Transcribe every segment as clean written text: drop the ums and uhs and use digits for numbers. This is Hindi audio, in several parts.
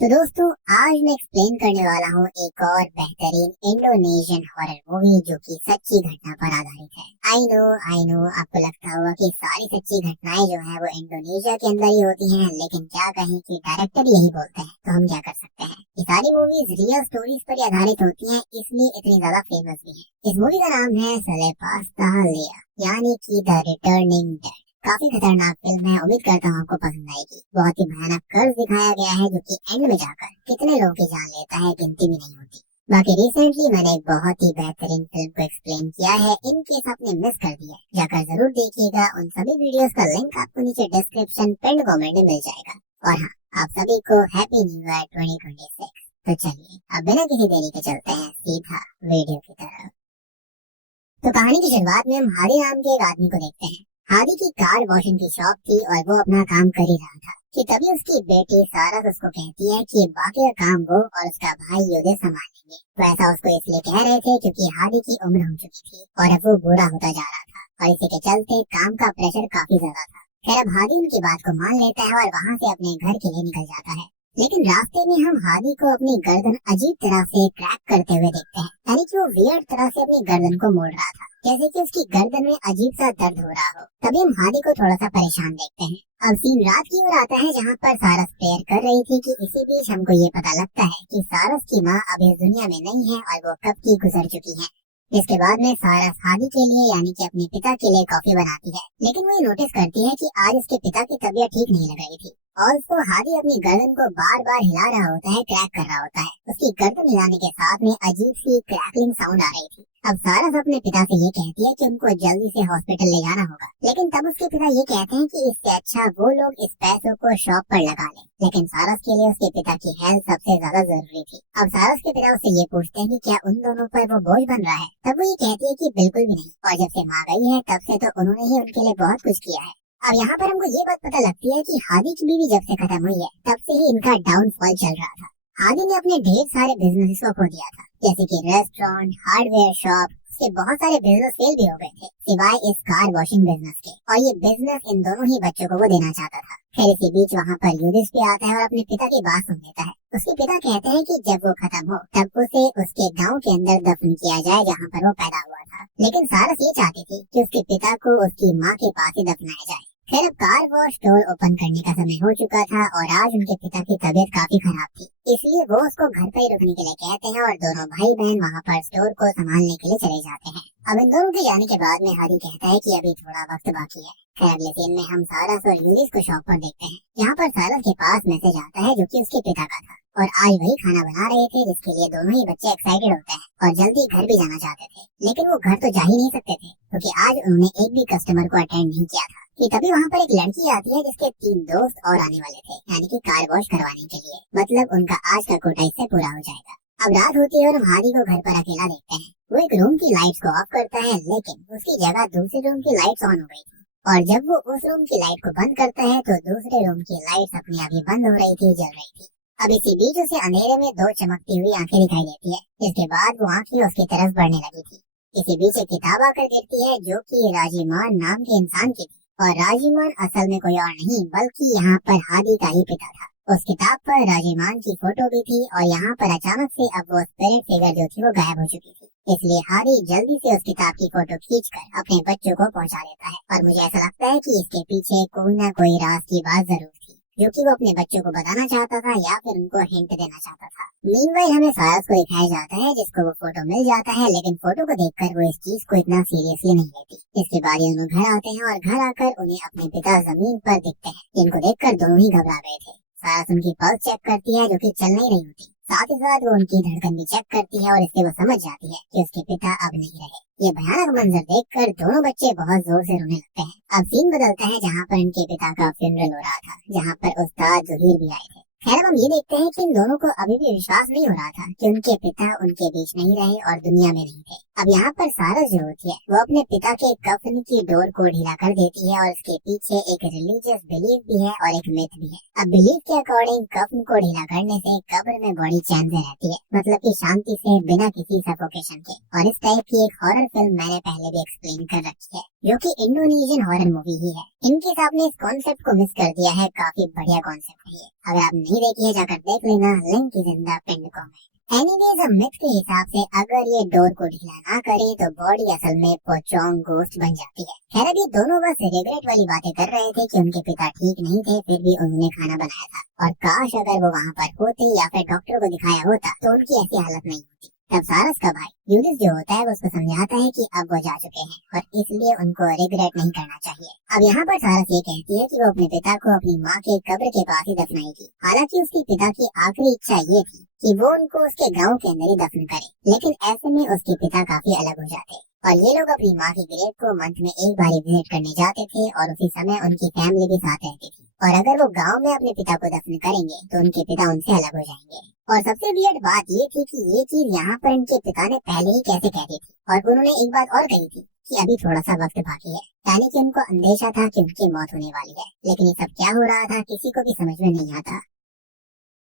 तो दोस्तों आज मैं एक्सप्लेन करने वाला हूँ एक और बेहतरीन इंडोनेशियन हॉरर मूवी जो कि सच्ची घटना पर आधारित है। आई नो आपको लगता होगा कि सारी सच्ची घटनाएं जो है वो इंडोनेशिया के अंदर ही होती हैं, लेकिन क्या कहें कि डायरेक्टर यही बोलते हैं, तो हम क्या कर सकते हैं। ये सारी मूवीज रियल स्टोरीज पर आधारित होती हैं, इसलिए इतनी ज्यादा फेमस भी है। इस मूवी का नाम है सलेपास्ता लेया यानी कि द रिटर्निंग डेड। काफी खतरनाक फिल्म है, उम्मीद करता हूँ आपको पसंद आएगी। बहुत ही भयानक कर्ज दिखाया गया है जो कि एंड में जाकर कितने लोगों की जान लेता है गिनती भी नहीं होती। बाकी रिसेंटली मैंने एक बहुत ही बेहतरीन फिल्म को एक्सप्लेन किया है, इन केस आपने मिस कर दिया जाकर जरूर देखिएगा। उन सभी वीडियोस का लिंक आपको नीचे डिस्क्रिप्शन पिन कमेंट में मिल जाएगा। और हाँ, आप सभी को हैप्पी न्यू ईयर 2026। तो चलिए अब बिना किसी देरी के चलते हैं सीधा वीडियो की तरफ। तो कहानी की शुरुआत में हम हादी नाम के एक आदमी को देखते हैं। हादी की कार वॉशिंग की शॉप थी और वो अपना काम कर ही रहा था कि तभी उसकी बेटी सारा उसको कहती है कि बाकी का काम वो और उसका भाई युदे संभालेंगे। तो ऐसा उसको इसलिए कह रहे थे क्योंकि हादी की उम्र हो चुकी थी और अब वो बूढ़ा होता जा रहा था और इसी के चलते काम का प्रेशर काफी ज्यादा था। खैर अब हादी उनकी बात को मान लेता है और वहाँ से अपने घर के लिए निकल जाता है। लेकिन रास्ते में हम हादी को अपनी गर्दन अजीब तरह से क्रैक करते हुए देखते हैं, यानी कि वो वियर्ड तरह से अपनी गर्दन को मोड़ रहा था, जैसे कि उसकी गर्दन में अजीब सा दर्द हो रहा हो। तभी हम हादी को थोड़ा सा परेशान देखते हैं। अब सीन रात की ओर आता है जहाँ पर सारस प्रेयर कर रही थी कि इसी बीच हमको ये पता लगता है कि सारस की माँ अब इस दुनिया में नहीं है और वो कब की गुजर चुकी है। इसके बाद में सारस हादी के लिए यानी कि अपने पिता के लिए कॉफी बनाती है, लेकिन वो ये नोटिस करती है कि आज उसके पिता की तबीयत ठीक नहीं लग रही थी। ऑल्सो हादी अपनी गर्दन को बार बार हिला रहा होता है, क्रैक कर रहा होता है। उसकी गर्दन हिलाने के साथ में अजीब सी क्रैकलिंग साउंड आ रही थी। अब सारस अपने पिता से ये कहती है कि उनको जल्दी से हॉस्पिटल ले जाना होगा, लेकिन तब उसके पिता ये कहते हैं कि इससे अच्छा वो लोग इस पैसों को शॉप पर लगा लें। लेकिन सारस के लिए उसके पिता की हेल्थ सबसे ज्यादा जरूरी थी। अब सारस के पिता उससे ये पूछते हैं कि क्या उन दोनों पर वो बोझ बन रहा है, तब वो ये कहती है कि बिल्कुल भी नहीं, और जब से माँ गई है तब से तो उन्होंने ही उनके लिए बहुत कुछ किया है। अब यहाँ पर हमको ये बात पता लगती है कि हादी की बीवी जब से खत्म हुई है तब से ही इनका डाउनफॉल चल रहा था। हादी ने अपने ढेर सारे बिजनेस को खो दिया था, जैसे कि रेस्टोरेंट, हार्डवेयर शॉप, उसके बहुत सारे बिजनेस फेल भी हो गए थे सिवाय इस कार वॉशिंग बिजनेस के, और ये बिजनेस इन दोनों ही बच्चों को वो देना चाहता था। फिर इसी बीच वहाँ पर यूदिस भी आता है और अपने पिता की बात सुन लेता है। उसके पिता कहते हैं कि जब वो खत्म हो तब उसे उसके गांव के अंदर दफन किया जाए जहाँ पर वो पैदा हुआ था। लेकिन सारस ये चाहती थी कि उसके पिता को उसकी माँ के पास ही दफनाया जाए। खैर अब कार वॉश स्टोर ओपन करने का समय हो चुका था और आज उनके पिता की तबीयत काफी खराब थी, इसलिए वो उसको घर पर ही रुकने के लिए कहते हैं और दोनों भाई बहन वहाँ पर स्टोर को संभालने के लिए चले जाते हैं। अब इन दोनों के जाने के बाद में हादी कहता है कि अभी थोड़ा वक्त बाकी है। खैर अगले दिन में हम सारस और यूरिस को शॉप पर देखते हैं। यहाँ पर सारस के पास मैसेज आता है जो कि उसके पिता का था और आज वही खाना बना रहे थे जिसके लिए दोनों ही बच्चे एक्साइटेड होते हैं और जल्दी घर भी जाना चाहते थे, लेकिन वो घर तो जा ही नहीं सकते थे क्योंकि आज उन्होंने एक भी कस्टमर को अटेंड नहीं किया था। कि तभी वहाँ पर एक लड़की आती है जिसके 3 दोस्त और आने वाले थे, यानी कि कार वॉश करवाने के लिए। मतलब उनका आज का कोटा इससे पूरा हो जाएगा। अब रात होती है और हम हादी को घर पर अकेला देखते हैं। वो एक रूम की लाइट्स को ऑफ करता है, लेकिन उसकी जगह दूसरे रूम की लाइट्स ऑन हो गई थी, और जब वो उस रूम की लाइट को बंद करता है तो दूसरे रूम की लाइट्स अपने आप ही बंद हो रही थी, जल रही थी। अब इसी बीच उसे अंधेरे में 2 चमकती हुई आंखें दिखाई देती है, जिसके बाद वो आंखें उसकी तरफ बढ़ने लगी थी। इसी बीच एक किताब आकर गिरती है जो कि राजीमान नाम के इंसान की थी, और राजीमान असल में कोई और नहीं बल्कि यहाँ पर हादी का ही पिता था। उस किताब पर राजीमान की फोटो भी थी और यहाँ पर अचानक से अब वो स्पिरिट फिगर जो थी वो गायब हो चुकी थी, इसलिए हादी जल्दी से उस किताब की फोटो खींचकर अपने बच्चों को पहुँचा देता है। और मुझे ऐसा लगता है कि इसके पीछे कोई ना कोई राज की बात जरूर थी जो कि वो अपने बच्चों को बताना चाहता था या फिर उनको हिंट देना चाहता था। मीनवाइल हमें सारस को दिखाया जाता है जिसको वो फोटो मिल जाता है, लेकिन फोटो को देखकर वो इस चीज को इतना सीरियसली नहीं लेती। इसके बाद ये दोनों घर आते हैं और घर आकर उन्हें अपने पिता जमीन पर दिखते हैं, जिनको देखकर दोनों ही घबरा गए थे। सारस उनकी पल्स चेक करती है जो कि चल नहीं रही होती, साथ ही साथ वो उनकी धड़कन भी चेक करती है और इससे वो समझ जाती है कि उसके पिता अब नहीं रहे। ये भयानक मंजर देखकर दोनों बच्चे बहुत जोर से रोने लगते हैं। अब सीन बदलता है जहाँ पर इनके पिता का फ्यूनरल हो रहा था, जहाँ पर उस्ताद ज़हीर भी आए थे। खैर अब हम ये देखते हैं कि इन दोनों को अभी भी विश्वास नहीं हो रहा था कि उनके पिता उनके बीच नहीं रहे और दुनिया में नहीं थे। अब यहाँ पर सारस जो होती है वो अपने पिता के कफन की डोर को ढीला कर देती है और उसके पीछे एक रिलीजियस बिलीफ भी है और एक मिथ भी है। अब बिलीफ के अकॉर्डिंग कफन को ढीला करने से कब्र में बॉडी चैन से रहती है, मतलब कि शांति से बिना किसी सफोकेशन के। और इस टाइप की एक हॉरर फिल्म मैंने पहले भी एक्सप्लेन कर रखी है जो कि इंडोनेशियन हॉरर मूवी ही है। इनके आपने इस कॉन्सेप्ट को मिस कर दिया है, काफी बढ़िया कॉन्सेप्ट है ये। अगर आप नहीं देखी है जाकर देख लेना, link is in the pinned comment. Anyways, अब मिथ के हिसाब से अगर ये डोर को ढीला ना करे तो बॉडी असल में पोचोंग गोश्त बन जाती है। खैर, अब ये दोनों बस रिग्रेट वाली बातें कर रहे थे कि उनके पिता ठीक नहीं थे, फिर भी उन्होंने खाना बनाया था, और काश अगर वो वहाँ पर होते या फिर डॉक्टर को दिखाया होता तो उनकी ऐसी हालत नहीं होती। तब सारस का भाई यूलिस जो होता है वो उसको समझाता है कि अब वो जा चुके हैं और इसलिए उनको रिग्रेट नहीं करना चाहिए। अब यहाँ पर सारस ये कहती है कि वो अपने पिता को अपनी माँ के कब्र के पास ही दफनाएगी। हालांकि उसके पिता की आखिरी इच्छा ये थी कि वो उनको उसके गांव के अंदर ही दफन करे, लेकिन ऐसे में उसके पिता काफी अलग हो जाते और ये लोग अपनी माँ की ग्रेव को मंथ में एक बार विजिट करने जाते थे और उसी समय उनकी फैमिली भी साथ रहती थी। और अगर वो गांव में अपने पिता को दफन करेंगे तो उनके पिता उनसे अलग हो जाएंगे। और सबसे वियर्ड बात ये थी कि ये चीज यहाँ पर इनके पिता ने पहले ही कैसे कह दी थी, और उन्होंने एक बात और कही थी कि अभी थोड़ा सा वक्त बाकी है, यानी कि उनको अंदेशा था कि उनकी मौत होने वाली है। लेकिन ये सब क्या हो रहा था किसी को भी समझ में नहीं आता।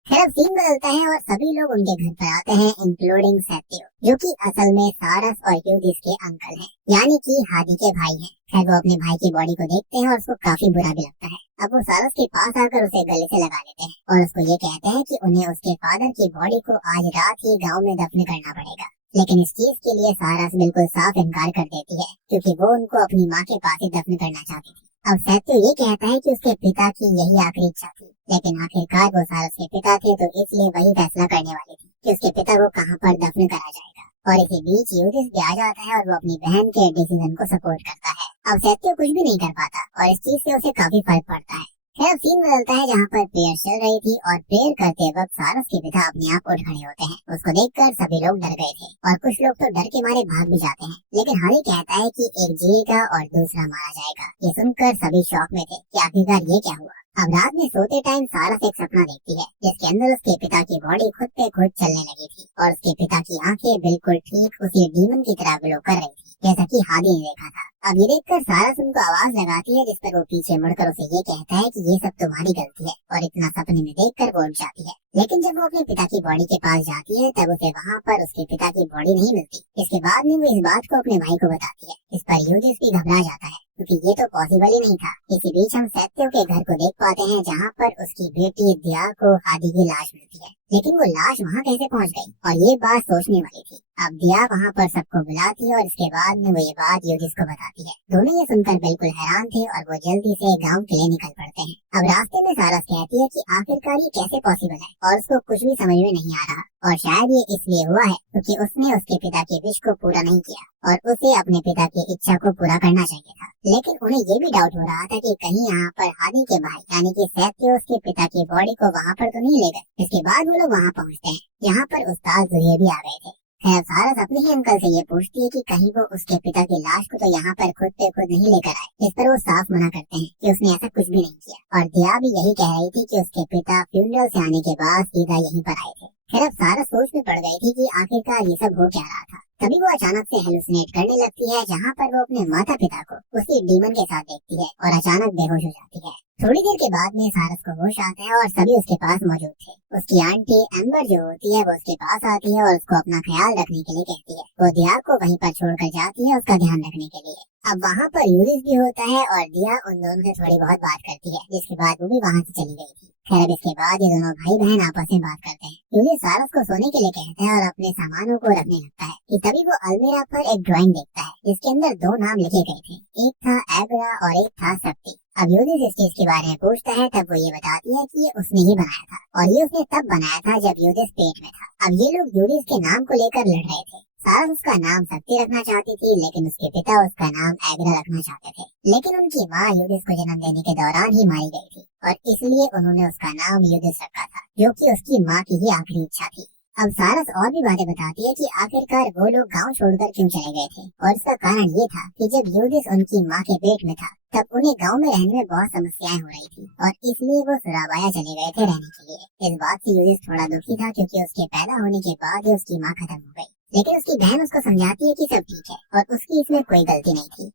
फिर अब सीन बदलता है और सभी लोग उनके घर पर आते हैं, इंक्लूडिंग सत्यो, जो कि असल में सारस और यूदिस के अंकल हैं, यानी कि हादी के भाई हैं। खैर, वो अपने भाई की बॉडी को देखते हैं और उसको काफी बुरा भी लगता है। अब वो सारस के पास आकर उसे गले से लगा लेते हैं और उसको ये कहते हैं कि उन्हें उसके फादर की बॉडी को आज रात ही गाँव में दफन करना पड़ेगा। लेकिन इस चीज के लिए सारस बिल्कुल साफ इनकार कर देती है, क्योंकि वो उनको अपनी माँ के पास ही दफन करना चाहती थी। अब सत्यो ये कहता है कि उसके पिता की यही आखिरी इच्छा थी, लेकिन आखिरकार वो सारस के पिता थे तो इसलिए वही फैसला करने वाली थी कि उसके पिता को कहाँ पर दफन करा जाएगा। और इसी बीच यूदिस भी आ जाता है और वो अपनी बहन के डिसीजन को सपोर्ट करता है। अब सत्यो कुछ भी नहीं कर पाता और इस चीज से उसे काफी फर्क पड़ता है। खैर, सीन बदलता है जहाँ पर प्रेयर चल रही थी और प्रेयर करते वक्त सारस के पिता अपने आप उठ खड़े होते हैं। उसको देखकर सभी लोग डर गए थे और कुछ लोग तो डर के मारे भाग भी जाते हैं, लेकिन हरी कहता है कि एक जिएगा और दूसरा मारा जाएगा। ये सुनकर सभी शॉक में थे कि आखिरकार ये क्या हुआ। अब रात में सोते टाइम सारस एक सपना देखती है जिसके अंदर उसके पिता की बॉडी खुद पे खुद चलने लगी थी और उसके पिता की आंखें बिल्कुल ठीक उसी डीमन की तरह ग्लो कर रही थी जैसा कि हादी ने देखा था। अब ये देखकर सारस उनको आवाज लगाती है, जिस पर वो पीछे मुड़कर उसे ये कहता है कि ये सब तुम्हारी गलती है, और इतना सपने में देखकर वो उठ जाती है। लेकिन जब वो अपने पिता की बॉडी के पास जाती है तब उसे वहाँ पर उसके पिता की बॉडी नहीं मिलती। इसके बाद में वो इस बात को अपने भाई को बताती है। इस पर यूदिस भी घबरा जाता है क्योंकि ये तो पॉसिबल ही नहीं था। इसी बीच हम सत्यो के घर को देख पाते हैं जहाँ पर उसकी बेटी दिया को हादी की लाश मिलती है, लेकिन वो लाश वहाँ कैसे पहुँच गई, और ये बात सोचने वाली थी। अब दिया वहाँ पर सबको बुलाती है और इसके बाद में वो ये बात यूदिस को बताती है। दोनों ये सुनकर बिल्कुल हैरान थे और वो जल्दी से गांव के लिए निकल पड़ते हैं। अब रास्ते में सारस कहती है कि आखिरकार ये कैसे पॉसिबल है, और उसको कुछ भी समझ में नहीं आ रहा, और शायद ये इसलिए हुआ है क्योंकि उसने उसके पिता की विश को पूरा नहीं किया और उसे अपने पिता की इच्छा को पूरा करना चाहिए था। लेकिन उन्हें ये भी डाउट हो रहा था कि कहीं यहाँ पर हादी के भाई यानी कि सत्यो उसके पिता की बॉडी को वहाँ पर तो नहीं ले गए। इसके बाद वो लोग वहाँ पहुँचते हैं जहाँ पर उस्ताद जुरिया भी आ गए थे। खैर, सारस अपने ही अंकल से ये पूछती है कि कहीं वो उसके पिता की लाश को तो यहाँ पर खुद पे खुद नहीं लेकर आए। इस पर वो साफ मना करते हैं कि उसने ऐसा कुछ भी नहीं किया, और दिया भी यही कह रही थी कि उसके पिता फ्यूनरल से आने के बाद सीधा यहीं पर आए थे। खैर, अब सारस सोच में पड़ गई थी कि आखिरकार ये सब हो क्या रहा था। तभी वो अचानक से हेलुसिनेट करने लगती है, जहाँ पर वो अपने माता पिता को उसी डीमन के साथ देखती है और अचानक बेहोश हो जाती है। थोड़ी देर के बाद में सारस को होश आता है और सभी उसके पास मौजूद थे। उसकी आंटी एम्बर जो होती है वो उसके पास आती है और उसको अपना ख्याल रखने के लिए कहती है। वो दिया को वहीं पर छोड़कर जाती है उसका ध्यान रखने के लिए। अब वहाँ पर यूरिस भी होता है और दिया उन दोनों से थोड़ी बहुत बात करती है, जिसके बाद वो भी वहाँ से चली गई थी। खैर, अब इसके बाद ये दोनों भाई बहन आपस में बात करते हैं। यूरिस सारस को सोने के लिए कहता है और अपने सामानों को रखने लगता है कि तभी वो अलमीरा पर एक ड्राइंग देखता है जिसके अंदर दो नाम लिखे गए थे, एक था एग्रा और एक था शक्ति। अब यूदिस इस चीज के बारे में पूछता है तब वो ये बताती है कि ये उसने ही बनाया था और ये उसने तब बनाया था जब यूदिस पेट में था। अब ये लोग यूदिस के नाम को लेकर लड़ रहे थे। सारस उसका नाम शक्ति रखना चाहती थी, लेकिन उसके पिता उसका नाम एग्रा रखना चाहते थे। लेकिन उनकी माँ यूदिस को जन्म देने के दौरान ही मारी गई थी और इसलिए उन्होंने उसका नाम यूदिस रखा था, जो कि उसकी माँ की ही आखिरी इच्छा थी। अब सारस और भी बातें बताती है कि आखिरकार वो लोग गांव छोड़कर क्यों चले गए थे, और इसका कारण ये था कि जब यूदिस उनकी माँ के पेट में था तब उन्हें गांव में रहने में बहुत समस्याएं हो रही थी और इसलिए वो सुराबाया चले गए थे रहने के लिए। इस बात से यूदिस थोड़ा दुखी था क्योंकि उसके पैदा होने के बाद ही उसकी माँ खत्म हो गई, लेकिन उसकी बहन उसको समझाती है कि सब ठीक है और उसकी इसमें कोई गलती नहीं थी।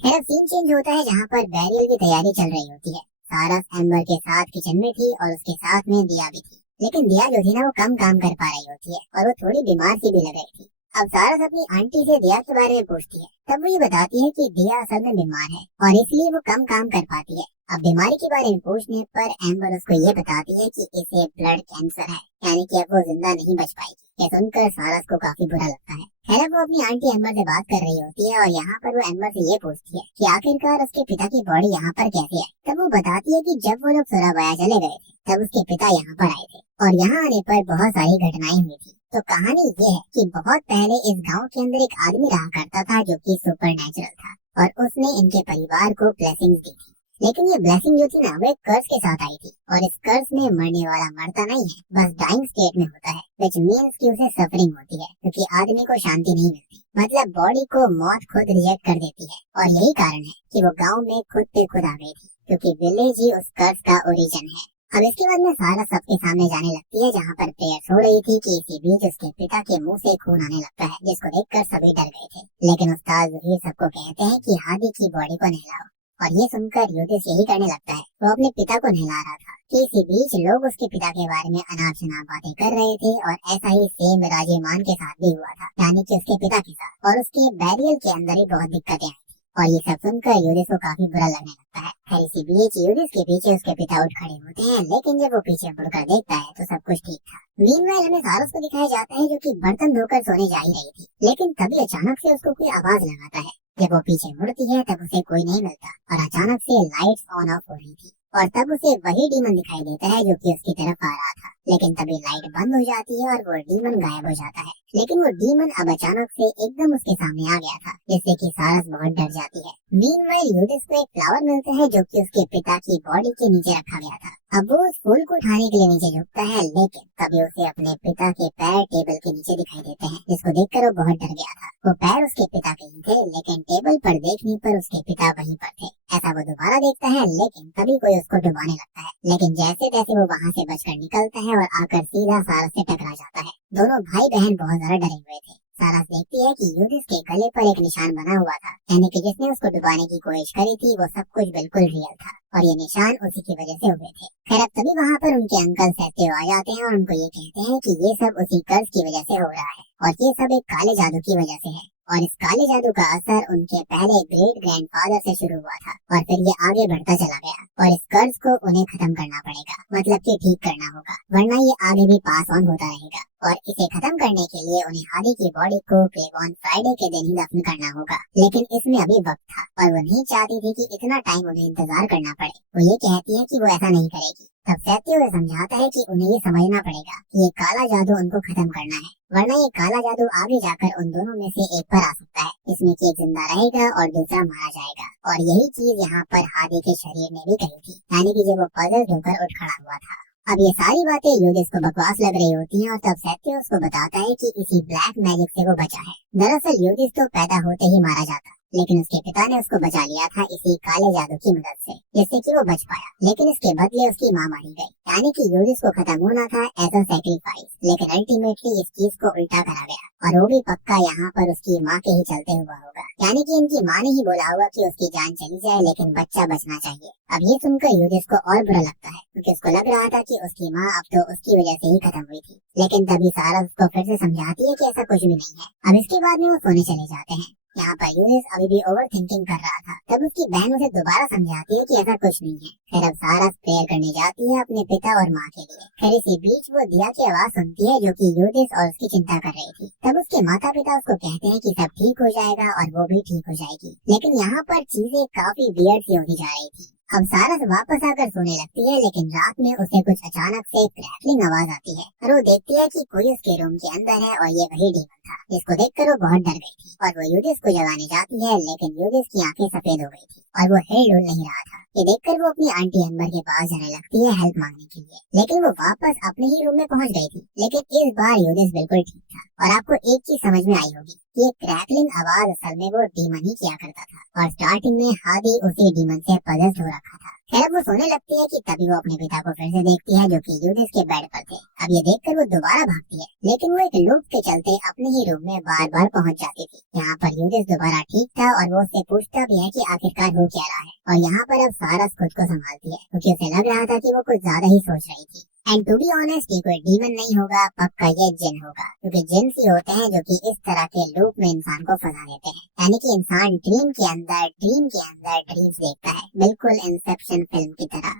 फिर अब सीन चेंज होता है जहाँ पर बैरियल की तैयारी चल रही होती है। सारस एम्बर के साथ किचन में थी और उसके साथ में दिया भी थी, लेकिन दिया जो थी ना वो कम काम कर पा रही होती है और वो थोड़ी बीमार सी भी लग रही थी। अब सारस अपनी आंटी से दिया के बारे में पूछती है। तब वो ये बताती है कि दिया असल में बीमार है और इसलिए वो कम काम कर पाती है। अब बीमारी के बारे में पूछने पर एम्बर उसको ये बताती है कि इसे ब्लड कैंसर है, यानी कि अब वो जिंदा नहीं बच पाएगी। ये सुनकर सारस को काफी बुरा लगता है। खैर वो अपनी आंटी एम्बर से बात कर रही होती है और यहाँ पर वो एम्बर से ये पूछती है कि आखिरकार उसके पिता की बॉडी यहाँ पर कैसे आई। तब वो बताती है कि जब वो लोग सुराबाया चले गए थे तब उसके पिता यहाँ पर आए थे और यहाँ आने पर बहुत सारी घटनाएं हुई थी। तो कहानी ये है कि बहुत पहले इस गांव के अंदर एक आदमी रहा करता था जो कि सुपर नेचुरल था और उसने इनके परिवार को ब्लेसिंग्स दी थी। लेकिन ये ब्लेसिंग जो थी ना वो एक कर्ज के साथ आई थी और इस कर्ज में मरने वाला मरता नहीं है, बस डाइंग स्टेट में होता है, विच मीन्स कि उसे सफरिंग होती है क्योंकि आदमी को शांति नहीं मिलती। मतलब बॉडी को मौत खुद रिजेक्ट कर देती है और यही कारण है कि वो गाँव में खुद पे खुद आ गई थी क्योंकि विलेज ही उस कर्ज का ओरिजिन है। अब इसके बाद में सारा सबके सामने जाने लगती है जहाँ पर प्रेयर्स हो रही थी कि इसी बीच उसके पिता के मुंह से खून आने लगता है जिसको देखकर सभी डर गए थे। लेकिन उस्ताद ये सबको कहते हैं कि हादी की बॉडी को नहलाओ और ये सुनकर युधिष्ठिर यही करने लगता है। वो अपने पिता को नहला रहा था कि इसी बीच लोग उसके पिता के बारे में अनाप शनाप बातें कर रहे थे और ऐसा ही सेम राजेमान के साथ भी हुआ था, यानी कि उसके पिता के साथ, और उसके बैरियल के अंदर ही बहुत दिक्कतें आई थी। और ये सब सुनकर युधिष्ठिर को काफी बुरा लगने लगता है। खैर इसी बीच युधिष्ठिर के पीछे उसके पिता उठ खड़े होते हैं, लेकिन जब वो पीछे मुड़कर देखता है तो सब कुछ ठीक था। मीनवाइल हमें सारस को दिखाया जाता है जो कि बर्तन धोकर सोने जा ही रही थी, लेकिन तभी अचानक से उसको कोई आवाज लगाता है। जब वो पीछे मुड़ती है तब उसे कोई नहीं मिलता और अचानक से लाइट्स ऑन ऑफ हो रही थी और तब उसे वही डीमन दिखाई देता है जो कि उसकी तरफ आ रहा था। लेकिन तभी लाइट बंद हो जाती है और वो डीमन गायब हो जाता है। लेकिन वो डीमन अब अचानक से एकदम उसके सामने आ गया था जिससे कि सारस बहुत डर जाती है। मीनवाइल युधिष्ठिर को एक फ्लावर मिलता है जो कि उसके पिता की बॉडी के नीचे रखा गया था। अब वो उस फूल को उठाने के लिए नीचे झुकता है, लेकिन तभी उसे अपने पिता के पैर टेबल के नीचे दिखाई देते हैं जिसको देखकर वो बहुत डर गया था। वो पैर उसके पिता के ही थे, लेकिन टेबल पर देखने पर उसके पिता वहीं पर थे। ऐसा वो दोबारा देखता है, लेकिन तभी कोई उसको डुबाने लगता है। लेकिन जैसे तैसे वो वहाँ से बचकर निकलता है और आकर सीधा सारस से टकरा जाता है। दोनों भाई बहन बहुत ज्यादा डरे हुए थे। सारस देखती है कि युधिष्ठिर के गले पर एक निशान बना हुआ था, यानी कि जिसने उसको डुबाने की कोशिश करी थी वो सब कुछ बिल्कुल रियल था और ये निशान उसी की वजह से हुए थे। खैर अब तभी वहाँ पर उनके अंकल सहते आ जाते हैं और उनको ये कहते हैं कि ये सब उसी कर्ज की वजह से हो रहा है और ये सब एक काले जादू की वजह से है और इस काले जादू का असर उनके पहले ग्रेट ग्रैंडफादर से शुरू हुआ था और फिर ये आगे बढ़ता चला गया और इस कर्ज को उन्हें खत्म करना पड़ेगा, मतलब कि ठीक करना होगा, वरना ये आगे भी पास ऑन होता रहेगा। और इसे खत्म करने के लिए उन्हें हादी की बॉडी को क्लेबॉन फ्राइडे के दिन ही दफन करना होगा। लेकिन इसमें अभी वक्त था और वो नहीं चाहती थी कि इतना टाइम उन्हें इंतजार करना पड़े। वो ये कहती है कि वो ऐसा नहीं करेगी। तब सत्य उन्हें समझाता है कि उन्हें ये समझना पड़ेगा कि ये काला जादू उनको खत्म करना है, वरना ये काला जादू आगे जाकर उन दोनों में से एक पर आ सकता है, इसमें कि एक जिंदा रहेगा और दूसरा मारा जाएगा। और यही चीज यहाँ पर हादी के शरीर ने भी कही थी, यानी कि जब वो पजल ढोकर उठ खड़ा हुआ था। अब ये सारी बातें युधिष्ठिर को बकवास लग रही होती हैं और तब सत्य उसको बताता है कि इसी ब्लैक मैजिक से वो बचा है। दरअसल युधिष्ठिर तो पैदा होते ही मारा जाता, लेकिन उसके पिता ने उसको बचा लिया था इसी काले जादू की मदद से, जिससे कि वो बच पाया। लेकिन इसके बदले उसकी माँ मारी गई, यानी कि युधिष्ठिर को खत्म होना था एज अ सैक्रिफाइस, लेकिन अल्टीमेटली इस चीज को उल्टा करा गया और वो भी पक्का यहाँ पर उसकी माँ के ही चलते हुआ होगा, यानी कि इनकी माँ ने ही बोला होगा कि उसकी जान चली जाए लेकिन बच्चा बचना चाहिए। अब ये सुनकर युधिष्ठिर को और बुरा लगता है क्योंकि उसको लग रहा था कि उसकी माँ अब तो उसकी वजह से ही खत्म हुई थी। लेकिन तभी सारा उसको फिर से समझाती है कि ऐसा कुछ भी नहीं है। अब इसके बाद में वो सोने चले जाते हैं। यहाँ पर युधिष्ठिर अभी भी ओवर थिंकिंग कर रहा था। तब उसकी बहन उसे दोबारा समझाती है कि ऐसा कुछ नहीं है। फिर अब सारा प्रेयर करने जाती है अपने पिता और माँ के लिए। फिर इसी बीच वो दिया की आवाज सुनती है जो कि युधिष्ठिर और उसकी चिंता कर रही थी। तब उसके माता पिता उसको कहते हैं कि सब ठीक हो जाएगा और वो भी ठीक हो जाएगी। लेकिन यहाँ पर चीजें काफी वियर्ड सी होती जा रही थी। अब सारस वापस आकर सोने लगती है, लेकिन रात में उसे कुछ अचानक से क्रैकलिंग आवाज आती है और वो देखती है कि कोई उसके रूम के अंदर है और ये वही डीमन था, जिसको देखकर वो बहुत डर गई थी और वो युधिष्ठिर को जगाने जाती है, लेकिन युधिष्ठिर की आंखें सफेद हो गई थी और वो हिल डुल नहीं रहा था। ये देखकर वो अपनी आंटी एम्बर के पास जाने लगती है हेल्प मांगने के लिए, लेकिन वो वापस अपने ही रूम में पहुंच गई थी। लेकिन इस बार युधिष्ठिर बिल्कुल ठीक था और आपको एक चीज समझ में आई होगी, ये क्रैकलिंग आवाज असल में वो डीमन ही किया करता था और स्टार्टिंग में हादी उसी डीमन से पजेस्ड हो रखा था। खैर वो सोने लगती है कि तभी वो अपने पिता को फिर से देखती है जो कि युधिष्ठिर के बेड पर थे। अब ये देखकर वो दोबारा भागती है, लेकिन वो एक लूप के चलते अपने ही रूम में बार बार पहुंच जाती थी। यहाँ पर युधिष्ठिर दोबारा ठीक था और वो उससे पूछता भी है कि आखिरकार हो क्या रहा है। और यहाँ पर अब सारस खुद को संभालती है क्योंकि उसे लग रहा था कि वो कुछ ज्यादा ही सोच रही थी। एंड टू बी ऑनेस्ट ये कोई डीमन नहीं होगा, पक्का ये जिन होगा, क्योंकि जिन्स ही होते हैं जो कि इस तरह के लूप में इंसान को फंसा देते हैं। यानी कि इंसान ड्रीम के अंदर ड्रीम्स देखता है, बिल्कुल इंसेप्शन फिल्म की तरह।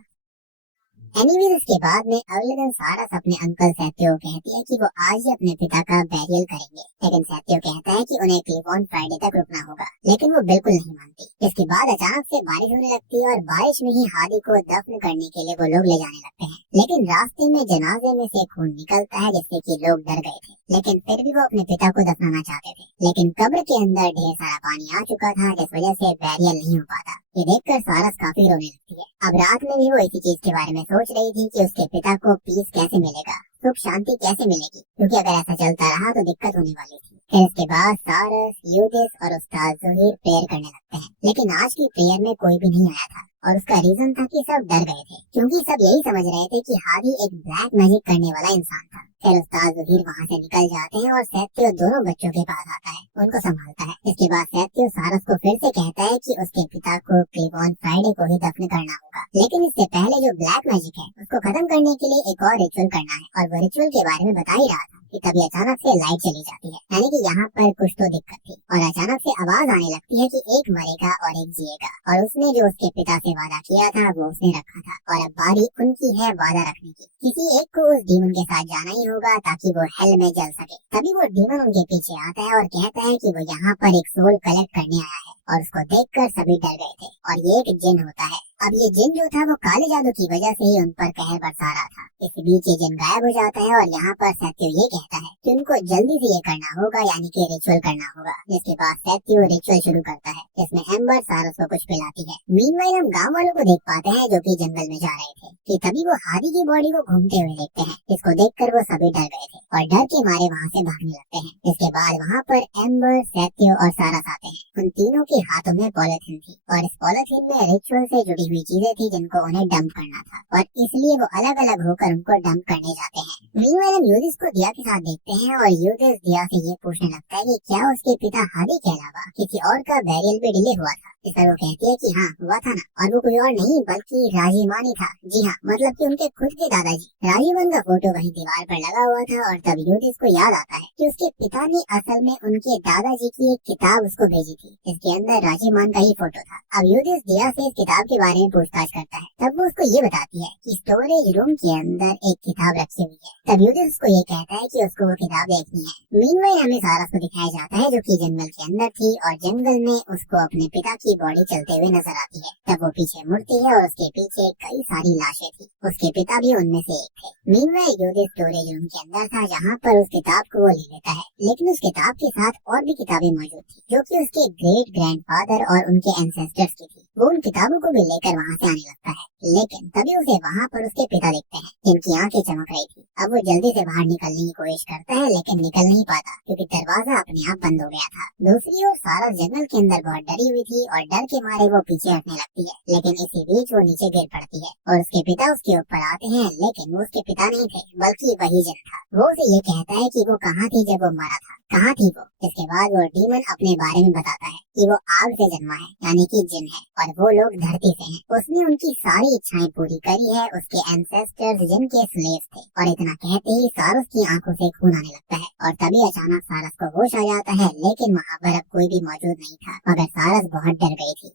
एनीवेज इसके बाद में अगले दिन सारस अपने अंकल सैत्यो को कहती है कि वो आज ही अपने पिता का बैरियल करेंगे, लेकिन सैत्यो कहता है कि उन्हें क्लीवॉन फ्राइडे तक रुकना होगा, लेकिन वो बिल्कुल नहीं मानती। इसके बाद अचानक से बारिश होने लगती है और बारिश में ही हादी को दफन करने के लिए वो लोग ले जाने लगते हैं, लेकिन रास्ते में जनाजे में से खून निकलता है जिससे कि लोग डर गए थे, लेकिन फिर भी वो अपने पिता को दफनाना चाहते थे, लेकिन कब्र के अंदर ढेर सारा पानी आ चुका था जिस वजह से बैरियल नहीं हो पाता। ये देखकर सारस काफी रोने लगती है। अब रात में भी वो इसी चीज के बारे में सोच रही थी कि उसके पिता को पीस कैसे मिलेगा, सुख शांति कैसे मिलेगी, क्योंकि अगर ऐसा चलता रहा तो दिक्कत होने वाली थी। फिर इसके बाद सारस, यूदिस और उस्ताद ज़ुहीर प्रेयर करने लगते हैं, लेकिन आज की प्रेयर में कोई भी नहीं आया था और उसका रीजन था कि सब डर गए थे, क्योंकि सब यही समझ रहे थे कि हादी एक ब्लैक मैजिक करने वाला इंसान था। फिर उस्ताद ज़ुहीर वहाँ से निकल जाते हैं और सैत्यो दोनों बच्चों के पास आता है, उनको संभालता है। इसके बाद सैत्यो सारस को फिर से कहता है कि उसके पिता को क्लीवॉन फ्राइडे को ही दफन करना होगा, लेकिन इससे पहले जो ब्लैक मैजिक है उसको खत्म करने के लिए एक और रिचुअल करना है, और वो रिचुअल के बारे में बता ही रहा था कि तभी अचानक से लाइट चली जाती है, यानी कि यहाँ पर कुछ तो दिक्कत थी, और अचानक से आवाज आने लगती है कि एक मरेगा और एक जिएगा, और उसने जो उसके पिता से वादा किया था वो उसने रखा था, और अब बारी उनकी है वादा रखने की। किसी एक को उस डीमन के साथ जाना ही होगा ताकि वो हेल में जल सके। तभी वो डीमन उनके पीछे आता है और कहता है कि वो यहाँ पर एक सोल कलेक्ट करने आया है, और उसको देखकर सभी डर गए थे, और ये एक जिन होता है। अब ये जिन जो था वो काले जादू की वजह से ही उन पर कहर बरसा रहा था। इस बीच ये जिन गायब हो जाता है और यहाँ पर सैत्यो ये कहता है कि उनको जल्दी से ये करना होगा, यानी कि रिचुअल करना होगा। जिसके बाद सैत्यो रिचुअल शुरू करता है, जिसमें एम्बर सारस को कुछ पिलाती है। मीनवाइल हम गाँव वालों को देख पाते हैं जो कि जंगल में जा रहे थे कि तभी वो हादी की बॉडी को घूमते हुए देखते हैं, जिसको देखकर वो सभी डर गए थे और डर के मारे वहाँ से भागने लगते हैं। इसके बाद वहाँ पर एम्बर, सैत्यो और सारस आते हैं। उन तीनों के हाथों में पॉलिथीन थी और इस पॉलिथीन में रिचुअल से जुड़ी हुई चीजें थी जिनको उन्हें डंप करना था, और इसलिए वो अलग अलग होकर उनको डंप करने जाते हैं। मीनवाइल हम यूदिस को दिया के साथ देखते हैं और यूदिस दिया से ये पूछने लगता है कि क्या उसके पिता हादी के अलावा किसी और का बैरियल भी डिले हुआ था। इस पर वो कहती है कि हाँ हुआ था ना, और वो कोई और नहीं बल्कि राजीमान ही था। जी हाँ, मतलब कि उनके खुद के दादाजी। राजीवन का फोटो वहीं दीवार पर लगा हुआ था, और तब यूदिस को याद आता है कि उसके पिता ने असल में उनके दादाजी की एक किताब उसको भेजी थी, इसके अंदर राजीमान का ही फोटो था। अब यूदिस दिया से इस किताब के बारे में पूछताछ करता है, तब वो उसको ये बताती है कि स्टोरेज रूम के अंदर एक किताब रखी हुई है। तब यूदिस उसको ये कहता है कि उसको वो किताब देखनी है। मीनवाइल हमें सारस को दिखाया जाता है जो कि जंगल के अंदर थी, और जंगल में उसको अपने पिता की बॉडी चलते हुए नजर आती है। तब वो पीछे मुड़ती है और उसके पीछे कई सारी लाशें थी, उसके पिता भी उनमें से एक थे। मीनवाइल यूदिस स्टोरेज रूम के अंदर था जहाँ पर उस किताब को वो ले लेता है, लेकिन उस किताब के साथ और भी किताबें मौजूद थी जो कि उसके ग्रेट ग्रैंडफादर और उनके एंसेस्टर्स की थी। वो उन किताबों को भी लेकर वहाँ से आने लगता है, लेकिन तभी उसे वहाँ पर उसके पिता दिखते हैं जिनकी आंखें चमक रही थी। अब वो जल्दी से बाहर निकलने की कोशिश करता है, लेकिन निकल नहीं पाता क्योंकि दरवाजा अपने आप बंद हो गया था। दूसरी ओर सारस जंगल के अंदर बहुत डरी हुई थी और डर के मारे वो पीछे हटने लगती है, लेकिन इसी बीच वो नीचे गिर पड़ती है और उसके पिता उसके ऊपर आते हैं, लेकिन वो उसके पिता नहीं थे बल्कि वही जिन था। वो उसे ये कहता है कि वो कहाँ थी जब वो मरा था, कहाँ थी वो। इसके बाद वो डीमन अपने बारे में बताता है कि वो आग से जन्मा है, यानी कि जिन है, और वो लोग धरती से हैं। उसने उनकी सारी इच्छाएं पूरी करी है। उसके एंसेस्टर्स जिनके स्लेव्स थे। और इतना कहते ही सारस की आंखों से खून आने लगता है, और तभी अचानक सारस को होश आ जाता है, लेकिन वहाँ पर अब कोई भी मौजूद नहीं था, मगर सारस बहुत डर गई थी।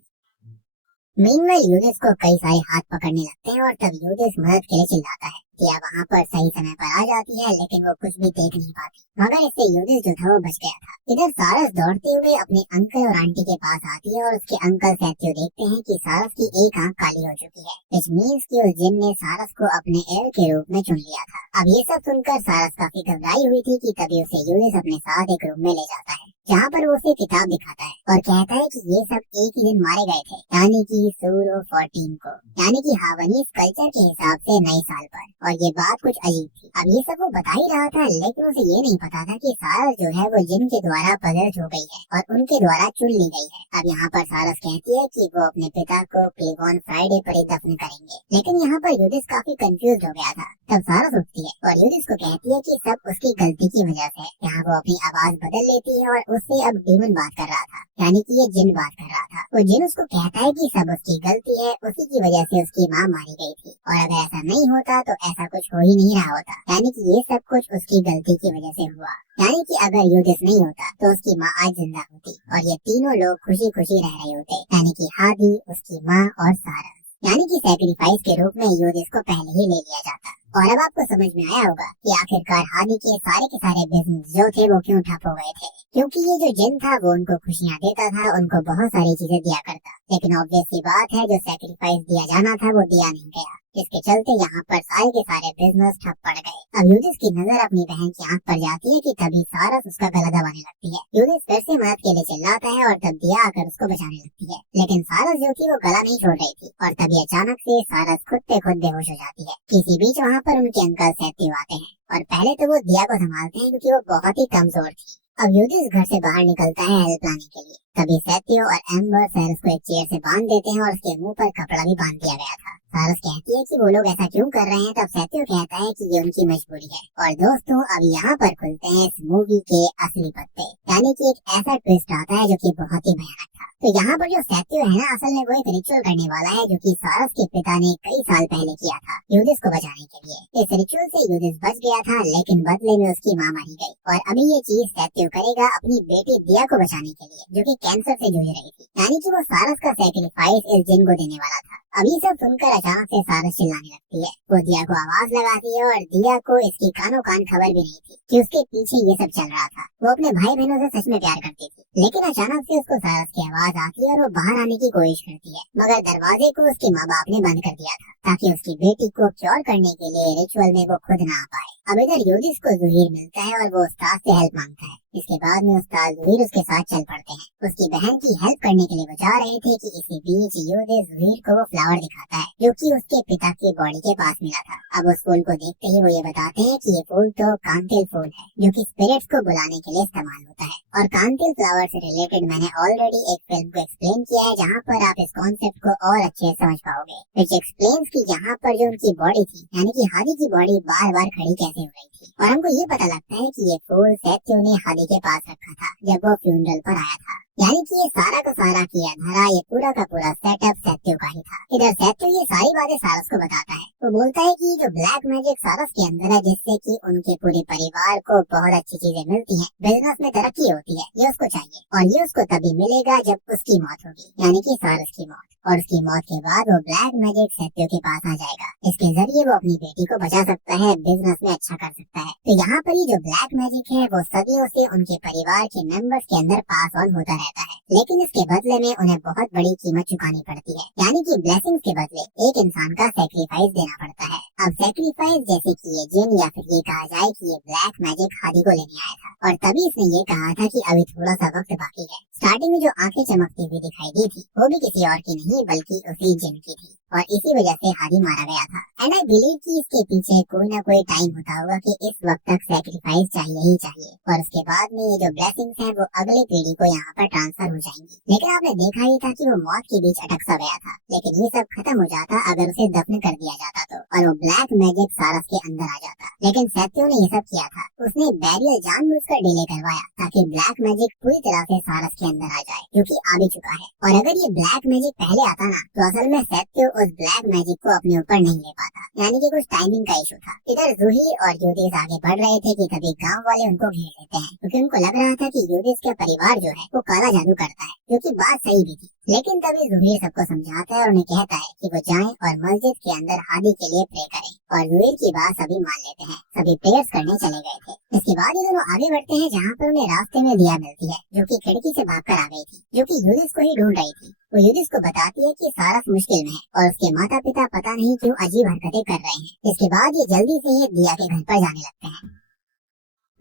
मीनवाइल यूदिस को कई सारे हाथ पकड़ने लगते हैं, और तब यूदिस मदद के लिए चिल्लाता है। टिया वहाँ पर सही समय पर आ जाती है, लेकिन वो कुछ भी देख नहीं पाती, मगर इससे यूदिस जो था वो बच गया था। इधर सारस दौड़ते हुए अपने अंकल और आंटी के पास आती है, और उसके अंकल सैत्यो देखते हैं कि सारस की एक आंख काली हो चुकी है, विच मीन्स कि उस जिन ने सारस को अपने एयर के रूप में चुन लिया था। अब ये सब सुनकर सारस काफी घबराई हुई थी कि तभी उसे यूदिस अपने साथ एक रूम में ले जाता है, जहाँ पर वो उसे किताब दिखाता है और कहता है कि ये सब एक ही दिन मारे गए थे, यानी कि सूरो 14 को, यानी कि हावनीज कल्चर के हिसाब से नए साल पर। और ये बात कुछ अजीब थी। अब ये सब वो बता ही रहा था, लेकिन उसे ये नहीं पता था कि सारस जो है वो जिन के द्वारा पजल हो गई है और उनके द्वारा चुन ली गई है। अब यहाँ पर सारस कहती है कि वो अपने पिता को क्लीवॉन फ्राइडे पर ही दफन करेंगे, लेकिन यहाँ पर यूदिस काफी कंफ्यूज हो गया था। तब सारस उठती है और यूदिस को कहती है कि सब उसकी गलती की वजह से। यहाँ वो अपनी आवाज बदल लेती है और उससे अब डीमन बात कर रहा था, यानी कि ये जिन बात कर रहा था। वो जिन उसको कहता है कि सब उसकी गलती है, उसी की वजह से उसकी माँ मारी गई थी, और अगर ऐसा नहीं होता तो ऐसा कुछ हो ही नहीं रहा होता, यानी कि ये सब कुछ उसकी गलती की वजह से हुआ। यानी कि अगर यूदिस नहीं होता तो उसकी माँ आज जिंदा होती और ये तीनों लोग खुशी खुशी रह रहे होते, यानी कि हादी, उसकी माँ और सारा। यानी कि सैक्रिफाइस के रूप में यूदिस को पहले ही ले लिया जाता। और अब आपको समझ में आया होगा कि आखिरकार हादी के सारे बिजनेस जो थे वो क्यों ठप हो गए थे, क्योंकि ये जो जिन था वो उनको खुशियाँ देता था, उनको बहुत सारी चीजें दिया करता, लेकिन ऑब्वियस सी बात है जो सैक्रिफाइस दिया जाना था वो दिया नहीं गया, जिसके चलते यहाँ पर सारे के सारे बिजनेस ठप पड़ गए। अब यूदिस की नजर अपनी बहन की आंख पर जाती है कि तभी सारस उसका गला दबाने लगती है। यूदिस फिर से मदद के लिए चिल्लाता है और तब दिया आकर उसको बचाने लगती है, लेकिन सारस जो थी वो गला नहीं छोड़ रही थी, और तभी अचानक से सारस खुद पे खुद बेहोश हो जाती है। किसी बीच वहाँ पर उनके अंकल सैत्यू आते हैं और पहले तो वो दिया को संभालते हैं क्योंकि वो बहुत ही कमजोर थी। अब यूदिस घर से बाहर निकलता है हेल्प लाने के लिए, तभी सैत्यू और एम्बर सारस को एक चेयर से बांध देते हैं और उसके मुंह पर कपड़ा भी बांध दिया गया था। सारस कहती है कि वो लोग ऐसा क्यों कर रहे हैं, तब सैत्यू कहता है कि ये उनकी मजबूरी है। और दोस्तों अब यहाँ पर खुलते हैं इस मूवी के असली पत्ते, यानी कि एक ऐसा ट्विस्ट आता है जो कि बहुत ही भयानक था। तो यहाँ पर जो सैत्यू है ना, असल में वो एक रिचुअल करने वाला है जो कि सारस के पिता ने कई साल पहले किया था यूदिस को बचाने के लिए। इस रिचुअल से यूदिस बच गया था, लेकिन बदले में उसकी माँ मारी गई, और अभी ये चीज सैत्यू करेगा अपनी बेटी दिया को बचाने के लिए, जो कि कैंसर से जूझ रही थी। यानी कि वो सारस का सैक्रिफाइस इस जिन को देने वाला था। अभी सब सुनकर अचानक से सारस चिल्लाने लगती है। वो दिया को आवाज लगाती है और दिया को इसकी कानों कान खबर भी नहीं थी कि उसके पीछे ये सब चल रहा था। वो अपने भाई बहनों से सच में प्यार करती थी, लेकिन अचानक से उसको सारस की आवाज आती है और वो बाहर आने की कोशिश करती है, मगर दरवाजे को उसके माँ बाप ने बंद कर दिया था ताकि उसकी बेटी को क्योर करने के लिए रिचुअल में वो खुद ना आ पाए। अब इधर यूदिस को ज़ुहीर मिलता है और वो उस्ताद से हेल्प मांगता है। इसके बाद में उस्ताद ज़ुहीर उसके साथ चल पड़ते हैं। उसकी बहन की हेल्प करने के लिए वो जा रहे थे कि इसी बीच यूदिस ज़ुहीर को वो फ्लावर दिखाता है जो कि उसके पिता की बॉडी के पास मिला था। अब उस फूल को देखते ही वो ये बताते हैं कि ये फूल तो कांतिल फूल है जो कि स्पिरिट्स को बुलाने के लिए इस्तेमाल होता है। और कांतिल फ्लावर से रिलेटेड मैंने ऑलरेडी एक फिल्म को एक्सप्लेन किया है जहाँ पर आप इस कॉन्सेप्ट को और अच्छे से समझ पाओगे, विच एक्सप्लेन्स कि यहाँ पर जो उनकी बॉडी थी, यानी कि हादी की बॉडी बार बार खड़ी कैसे हो रही थी। और हमको ये पता लगता है कि ये फूल सैत्यू ने हादी के पास रखा था जब वो फ्यूनरल पर आया था। यानी कि ये सारा का सारा किया धरा ये पूरा का पूरा सेटअप सैत्यू का ही था। इधर सैत्यू ये सारी बातें सारस को बताता है। वो बोलता है कि जो ब्लैक मैजिक सारस के अंदर है, जिससे कि उनके पूरे परिवार को बहुत अच्छी चीजें मिलती हैं, बिजनेस में तरक्की होती है, ये उसको चाहिए, और ये उसको तभी मिलेगा जब उसकी मौत होगी, यानी कि सारस की मौत। और उसकी मौत के बाद वो ब्लैक मैजिक सैत्यू के पास आ जाएगा। इसके जरिए वो अपनी बेटी को बचा सकता है, बिजनेस में अच्छा कर सकता है। तो यहाँ पर ये जो ब्लैक मैजिक है वो सदियों से उनके परिवार के मेंबर्स के अंदर पास ऑन होता रहता है, लेकिन इसके बदले में उन्हें बहुत बड़ी कीमत चुकानी पड़ती है। यानी कि ब्लेसिंग्स के बदले एक इंसान का सैक्रिफाइस देना पड़ता है। अब सैक्रिफाइस जैसे कि ये जिन, या फिर ये कहा जाए कि ये ब्लैक मैजिक हादी को लेने आया था, और तभी इसने ये कहा था कि अभी थोड़ा सा वक्त बाकी है। स्टार्टिंग में जो आंखें चमकती हुई दिखाई दी थी वो भी किसी और की नहीं बल्कि उसी जिन की थी, और इसी वजह से हादी मारा गया था। एंड आई बिलीव कि इसके पीछे कोई ना कोई टाइम होता होगा कि इस वक्त तक सैक्रिफाइस चाहिए ही चाहिए, और उसके बाद में ये जो ब्लेसिंग्स हैं वो अगले पीढ़ी को यहाँ पर ट्रांसफर हो जाएंगी। लेकिन आपने देखा ही था कि वो मौत के बीच अटक सा गया था, लेकिन ये सब खत्म हो जाता अगर उसे दफन कर दिया जाता तो, और वो ब्लैक मैजिक सारस के अंदर आ जाता। लेकिन सैत्यू ने ये सब किया था, उसने बैरियल जानबूझकर डिले करवाया ताकि ब्लैक मैजिक पूरी तरह से सारस के अंदर आ जाए, जो कि आ भी चुका है। और अगर ये ब्लैक मैजिक पहले आता ना, तो असल में सैत्यू उस ब्लैक मैजिक को अपने ऊपर नहीं ले पाता, यानी कि कुछ टाइमिंग का इशू था। इधर ज़ुहीर और यूदिस आगे बढ़ रहे थे कि तभी गांव वाले उनको घेर लेते हैं, क्योंकि उनको लग रहा था कि यूदिस का परिवार जो है वो काला जादू करता है, जो कि बात सही भी थी। लेकिन तभी ज़ुहीर सबको समझाता है और उन्हें कहता है कि वो जाएं और मस्जिद के अंदर हादी के लिए प्रे करें, और ज़ुहीर की बात सभी मान लेते हैं। सभी प्रेयर्स करने चले गए थे। इसके बाद ये दोनों आगे बढ़ते हैं जहाँ पर उन्हें रास्ते में दिया मिलती है, जो कि खिड़की से भागकर आ गई थी, जो कि यूदिस को ही ढूंढ रही थी। वो यूदिस को बताती है कि सारस मुश्किल में है और उसके माता पिता पता नहीं क्यों अजीब हरकतें कर रहे हैं। इसके बाद ये जल्दी से ही दिया के घर पर जाने लगते हैं।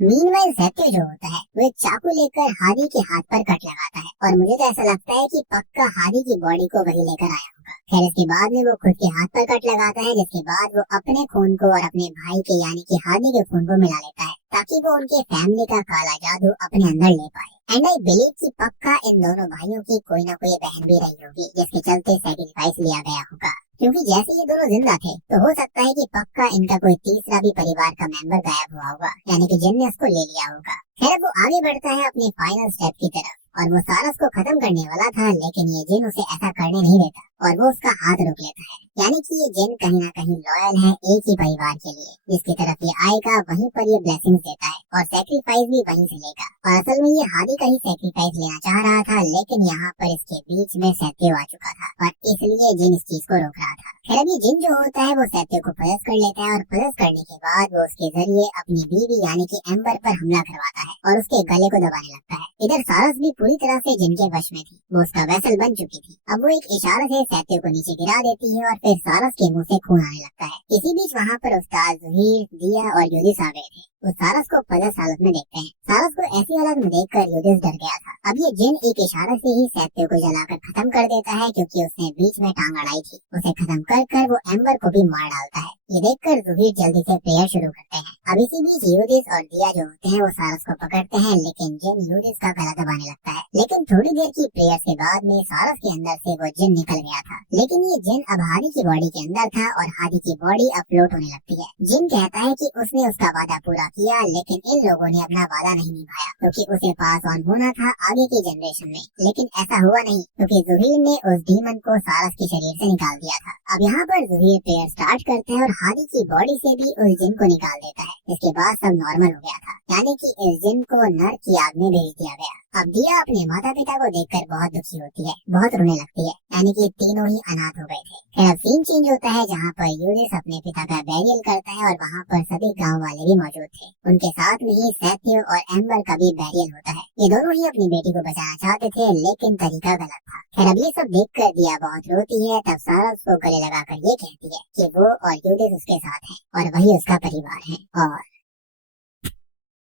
मीनवाइल सैत्यू जो होता है वो एक चाकू लेकर हादी के हाथ पर कट लगाता है, और मुझे तो ऐसा लगता है कि पक्का हादी की बॉडी को वही लेकर आया होगा। खैर इसके बाद में वो खुद के हाथ पर कट लगाता है, जिसके बाद वो अपने खून को और अपने भाई के यानी कि हादी के खून को मिला लेता है, ताकि वो उनके फैमिली का काला जादू अपने अंदर ले पाए। एंड आई बिलीव कि पक्का इन दोनों भाइयों की कोई ना कोई बहन भी रही होगी, जिसके चलते सैक्रिफाइस लिया गया होगा। क्योंकि जैसे ये दोनों जिंदा थे तो हो सकता है कि पक्का इनका कोई तीसरा भी परिवार का मेंबर गायब हुआ होगा, यानी कि जिन ने उसको ले लिया होगा। खैर वो आगे बढ़ता है अपने फाइनल स्टेप की तरफ और वो सारस को खत्म करने वाला था, लेकिन ये जिन उसे ऐसा करने नहीं देता और वो उसका हाथ रोक लेता है। यानी कि ये जिन कहीं ना कहीं लॉयल है एक ही परिवार के लिए, जिसकी तरफ ये आएगा वहीं पर ये ब्लेसिंग्स देता है और सेक्रीफाइस भी वहीं से लेगा। और असल में ये हादी का ही सेक्रीफाइस लेना चाह रहा था, लेकिन यहाँ पर इसके बीच में सैत्य आ चुका था और इसलिए जिन इस चीज को रोक रहा था। खैर अब ये जिन जो होता है वो सैत्य को पलस कर लेता है और पलस करने के बाद वो उसके जरिए अपनी बीवी यानी कि एम्बर पर हमला करवाता है और उसके गले को दबाने लगता है। इधर सारस भी पूरी तरह से जिन के वश में थी, वो उसका वेसल बन चुकी थी। अब वो एक इशारे से सैत्य को नीचे गिरा देती है और फिर सारस के मुंह से खून आने लगता है। इसी बीच वहाँ पर उस्ताद ज़हीर, दिया और युदिस आ गए थे। वो सारस को पलस हालत में देखते हैं। सारस को ऐसी हालत में देखकर युदिस डर गया था। अब ये जिन एक इशारे से ही सैत्य को जलाकर खत्म कर देता है, क्योंकि उसने बीच में टांग अड़ाई थी। उसे खत्म कर वो एम्बर को भी मार डालता है। ये देखकर ज़हीर जल्दी से प्रेयर शुरू करते हैं। अब इसी बीच युदिस और दिया जो होते हैं वो सारस को पकड़ते हैं, लेकिन जिन युदिस का गला दबाने लगता है। लेकिन थोड़ी देर की प्रेयर के बाद में सारस के अंदर से वो जिन निकल गया था। लेकिन ये जिन अब हादी की बॉडी के अंदर था और हादी की बॉडी अब फ्लोट होने लगती है। जिन कहता है कि उसने उसका वादा पूरा किया, लेकिन इन लोगों ने अपना वादा नहीं निभाया, क्योंकि उसे पास ऑन होना था आगे की जनरेशन में। लेकिन ऐसा हुआ नहीं, क्योंकि ज़हीर ने उस डीमन को सारस के शरीर से निकाल दिया था। अब यहाँ पर ज़हीर प्रेयर स्टार्ट करते हैं और हादी की बॉडी से भी उस जिन को निकाल देता है। इसके बाद सब नॉर्मल हो गया था, यानी कि इस जिन को नर्क की आग में भेज दिया गया। अब दिया अपने माता पिता को देखकर बहुत दुखी होती है, बहुत रोने लगती है, यानी कि तीनों ही अनाथ हो गए थे। फिर अब सीन चेंज होता है, जहाँ पर युदिस अपने पिता का बैरियल करता है और वहाँ पर सभी गांव वाले भी मौजूद थे। उनके साथ में ही सैत्य और एम्बर का भी बैरियल होता है। ये दोनों ही अपनी बेटी को बचाना चाहते थे, लेकिन तरीका गलत था। फिर अब ये सब देख कर दिया बहुत रोती है। तब सारा उसको गले लगाकर ये कहती है कि वो और युदिस उसके साथ है और वही उसका परिवार है। और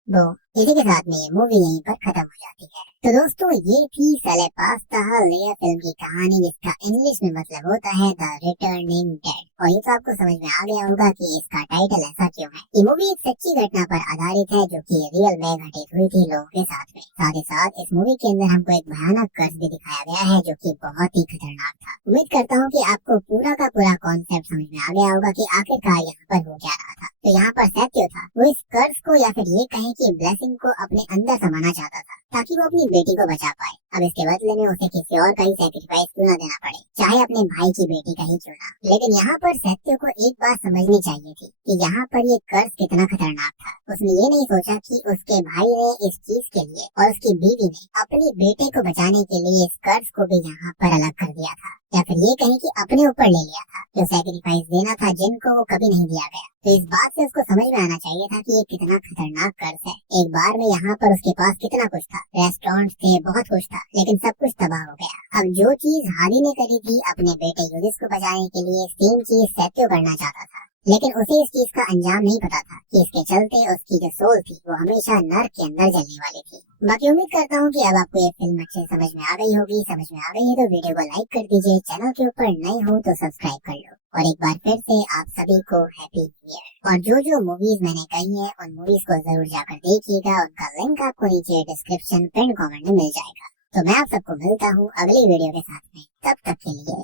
वो इसी के साथ में ये मूवी यहीं पर खत्म हो जाती है। तो दोस्तों ये थी सेलेपास्ता लेयर फिल्म की कहानी, जिसका इंग्लिश में मतलब होता है द रिटर्निंग डेड। और ये तो आपको समझ में आ गया होगा कि इसका टाइटल ऐसा क्यों है। ये मूवी एक सच्ची घटना पर आधारित है, जो कि रियल में घटित हुई थी लोगों के साथ में। साथ ही साथ इस मूवी के अंदर हमको एक भयानक कर्ज भी दिखाया गया है, जो कि बहुत ही खतरनाक था। उम्मीद करता हूँ कि आपको पूरा का पूरा कॉन्सेप्ट समझ में आ गया होगा कि आखिरकार यहाँ पर हो क्या रहा था। तो यहाँ पर सैत्य था, वो इस कर्ज को या फिर ये कहें कि ब्लेसिंग को अपने अंदर समाना चाहता था, ताकि वो अपनी बेटी को बचा पाए। अब इसके बदले में उसे किसी और का ही सैक्रिफाइस क्यों ना देना पड़े, चाहे अपने भाई की बेटी का ही क्यों ना। लेकिन यहाँ पर सत्य को एक बात समझनी चाहिए थी कि यहाँ पर ये कर्ज कितना खतरनाक था। उसने ये नहीं सोचा कि उसके भाई ने इस चीज के लिए और उसकी बीवी ने अपने बेटे को बचाने के लिए इस कर्ज को भी यहाँ पर अलग कर दिया था, या फिर ये कहें कि अपने ऊपर ले लिया था। जो सैक्रिफाइस देना था जिनको, वो कभी नहीं दिया गया। तो इस बात से उसको समझ में आना चाहिए था कि ये कितना खतरनाक कर्ज है। एक बार में यहाँ पर उसके पास कितना कुछ था, रेस्टोरेंट थे, बहुत कुछ था, लेकिन सब कुछ तबाह हो गया। अब जो चीज हादी ने करी थी अपने बेटे युदिस को बचाने के लिए, सेम चीज सत्य करना चाहता था, लेकिन उसे इस चीज का अंजाम नहीं पता था कि इसके चलते उसकी जो सोल थी वो हमेशा नर्क के अंदर जलने वाली थी। बाकी उम्मीद करता हूँ कि अब आपको ये फिल्म अच्छे समझ में आ गई होगी। समझ में आ गई है तो वीडियो को लाइक कर दीजिए, चैनल के ऊपर नए हो तो सब्सक्राइब कर लो। और एक बार फिर से आप सभी को हैप्पी न्यू ईयर। और जो जो मूवीज मैंने कही है उन मूवीज को जरूर जाकर देखिएगा, उनका लिंक आपको नीचे डिस्क्रिप्शन पिन कमेंट में मिल जाएगा। तो मैं आप सबको मिलता हूँ अगली वीडियो के साथ में, तब तक के लिए